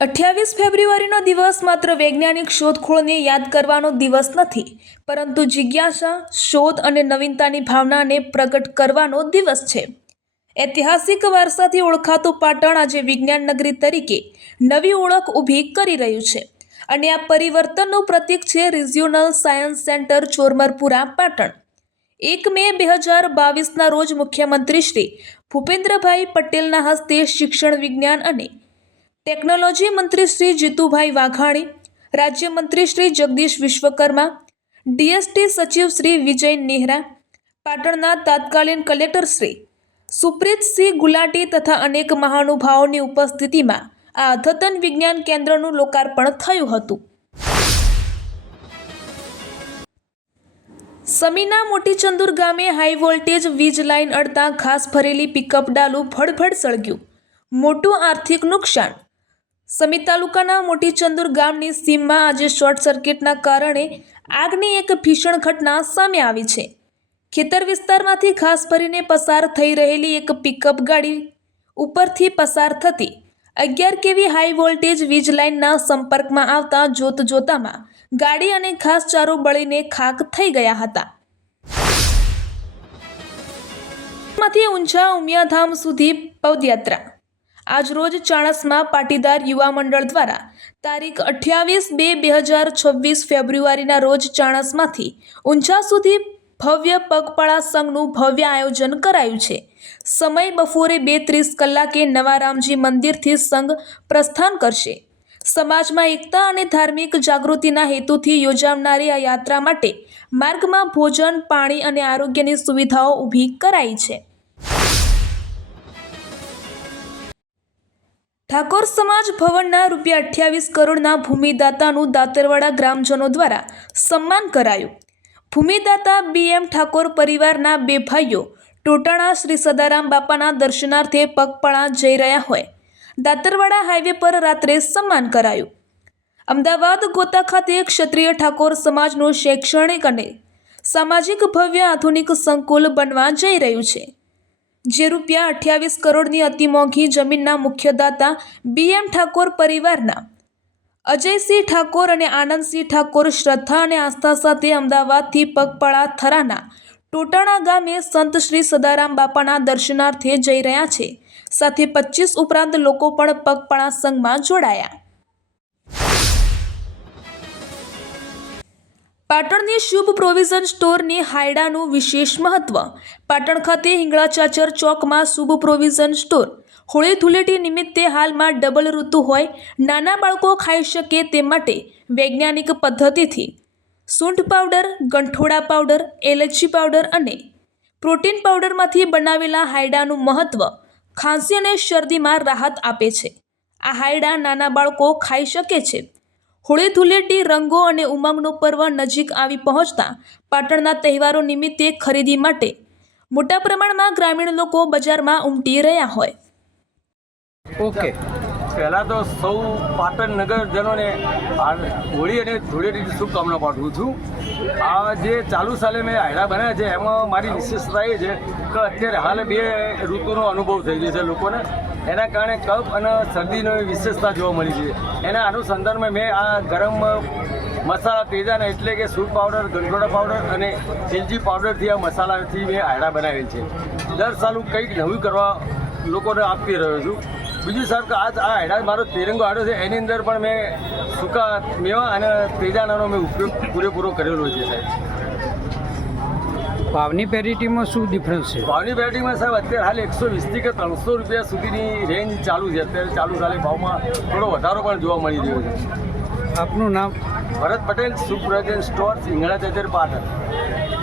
28 ફેબ્રુઆરીનો દિવસ માત્ર વૈજ્ઞાનિક શોધખોળને યાદ કરવાનો દિવસ નથી, પરંતુ જિજ્ઞાસા, શોધ અને નવીનતાની ભાવનાને પ્રગટ કરવાનો દિવસ છે. ઐતિહાસિક વારસાથી ઓળખાતું પાટણ આજે વિજ્ઞાન નગરી તરીકે નવી ઓળખ ઊભી કરી રહ્યું છે અને આ પરિવર્તનનું પ્રતીક છે રિજિયોનલ સાયન્સ સેન્ટર ચોરમરપુરા, પાટણ. 1 મે 2022ના રોજ મુખ્યમંત્રી શ્રી ભૂપેન્દ્રભાઈ પટેલના હસ્તે શિક્ષણ, વિજ્ઞાન અને ટેકનોલોજી મંત્રી શ્રી જીતુભાઈ વાઘાણી, રાજ્યમંત્રી શ્રી જગદીશ વિશ્વકર્મા, ડીએસટી સચિવ શ્રી વિજય નેહરા, પાટણના તાત્કાલિન કલેક્ટર શ્રી સુપ્રીતસિંહ ગુલાટી તથા અનેક મહાનુભાવોની ઉપસ્થિતિમાં આ અદ્યતન વિજ્ઞાન કેન્દ્રનું લોકાર્પણ થયું હતું. સમીના મોટીચંદુર ગામે હાઈ વોલ્ટેજ વીજ લાઇન અડતા ઘાસ ભરેલી પિકઅપ ડાલું ભડભડ સળગ્યું, મોટું આર્થિક નુકસાન. સમી તાલુકાના મોટીચંદુર ગામની સીમમાં આજે શોર્ટ સર્કિટના કારણે આગની એક ભીષણ ઘટના સામે આવી છે. ખેતર વિસ્તારમાંથી ઘાસ ભરીને પસાર થઈ રહેલી એક પિકઅપ ગાડી ઉપરથી પસાર થતી 11 kV હાઈ વોલ્ટેજ વીજ લાઇનના સંપર્કમાં આવતા જોતજોતામાં ગાડી અને ઘાસચારો બળીને ખાક થઈ ગયા હતા. માંથી ઊંઝા ઉમિયાધામ સુધી પદયાત્રા. આજરોજ ચાણસ્મા પાટીદાર યુવા મંડળ દ્વારા તારીખ 28/2/2026 ફેબ્રુઆરીના રોજ ચાણસ્માથી ઊંઝા સુધી ભવ્ય પગપાળા સંઘનું ભવ્ય આયોજન કરાયું છે. સમય બપોરે 2:30 કલાકે નવા રામજી મંદિરથી સંઘ પ્રસ્થાન કરશે. સમાજમાં એકતા અને ધાર્મિક જાગૃતિના હેતુથી યોજાનારી આ યાત્રા માટે માર્ગમાં ભોજન, પાણી અને આરોગ્યની સુવિધાઓ ઊભી કરાઈ છે. ઠાકોર સમાજ ભવનના ₹28 કરોડના ભૂમિદાતાનું દાતરવાડા ગ્રામજનો દ્વારા સન્માન કરાયું. ભૂમિદાતા BM ઠાકોર પરિવારના 2 ભાઈઓ ટોટાણા શ્રી સદારામ બાપાના દર્શનાર્થે પગપાળા જઈ રહ્યા હોય દાતરવાડા હાઈવે પર રાત્રે સન્માન કરાયું. અમદાવાદ ગોતા ખાતે ક્ષત્રિય ઠાકોર સમાજનું શૈક્ષણિક અને સામાજિક ભવ્ય આધુનિક સંકુલ બનવા જઈ રહ્યું છે, જે ₹28 કરોડની અતિમોંઘી જમીનના મુખ્યદાતા BM ઠાકોર પરિવારના અજયસિંહ ઠાકોર અને આનંદસિંહ ઠાકોર શ્રદ્ધા અને આસ્થા સાથે અમદાવાદથી પગપાળા થરાના ટોટાણા ગામે સંત શ્રી સદારામ બાપાના દર્શનાર્થે જઈ રહ્યા છે. સાથે 25 ઉપરાંત લોકો પણ પગપાળા સંઘમાં જોડાયા. પાટણની શુભ પ્રોવિઝન સ્ટોરની હાયડાનું વિશેષ મહત્વ. પાટણ ખાતે હિંગળાચાચર ચોકમાં શુભ પ્રોવિઝન સ્ટોર હોળી ધૂળેટી નિમિત્તે હાલમાં ડબલ ઋતુ હોય, નાના બાળકો ખાઈ શકે તે માટે વૈજ્ઞાનિક પદ્ધતિથી સૂંઠ પાવડર, ગંઠોડા પાવડર, એલચી પાવડર અને પ્રોટીન પાવડરમાંથી બનાવેલા હાયડાનું મહત્વ ખાંસી અને શરદીમાં રાહત આપે છે. આ હાયડા નાના બાળકો ખાઈ શકે છે. હોળી ધૂળેટી, રંગો અને ઉમંગનો પર્વ નજીક આવી પહોંચતા પાટણના તહેવારો નિમિત્તે ખરીદી માટે મોટા પ્રમાણમાં ગ્રામીણ લોકો બજારમાં ઉમટી રહ્યા હોય. ઓકે, પહેલાં તો સૌ પાટણ નગરજનોને હોળી અને ધૂળેટીની શુભકામના પાઠવું છું. આ જે ચાલુ સાલે મેં હાયડા બનાવ્યા છે એમાં મારી વિશેષતા એ છે કે અત્યારે હાલ 2 ઋતુનો અનુભવ થઈ ગયો છે લોકોને. એના કારણે કફ અને શરદીની વિશેષતા જોવા મળી છે. એના અનુસંધાનમાં મેં આ ગરમ મસાલા તેજાના એટલે કે સૂંઠ પાવડર, ગંઠોડા પાવડર અને એલચી પાવડરથી આ મસાલાથી મેં હાયડા બનાવેલ છે. દર સાલ હું કંઈક નવું કરવા લોકોને આપી રહ્યો છું. બીજું સાહેબ કે આ હાયડા મારો તિરંગો હાડો છે એની અંદર પણ મેં સૂકા મેવા અને તેજાનાનો મેં ઉપયોગ પૂરેપૂરો કરેલો છે સાહેબ. ભાવની પેરિટીમાં શું ડિફરન્સ છે? ભાવની પેરિટીમાં સાહેબ અત્યારે હાલ 120 કે 300 રૂપિયા સુધીની રેન્જ ચાલુ છે. અત્યારે ચાલુ સાલે ભાવમાં થોડો વધારો પણ જોવા મળી રહ્યો છે. આપનું નામ? ભરત પટેલ, શુભ પ્રોવિઝન સ્ટોર, હિંગળાચાચર, પાટણ.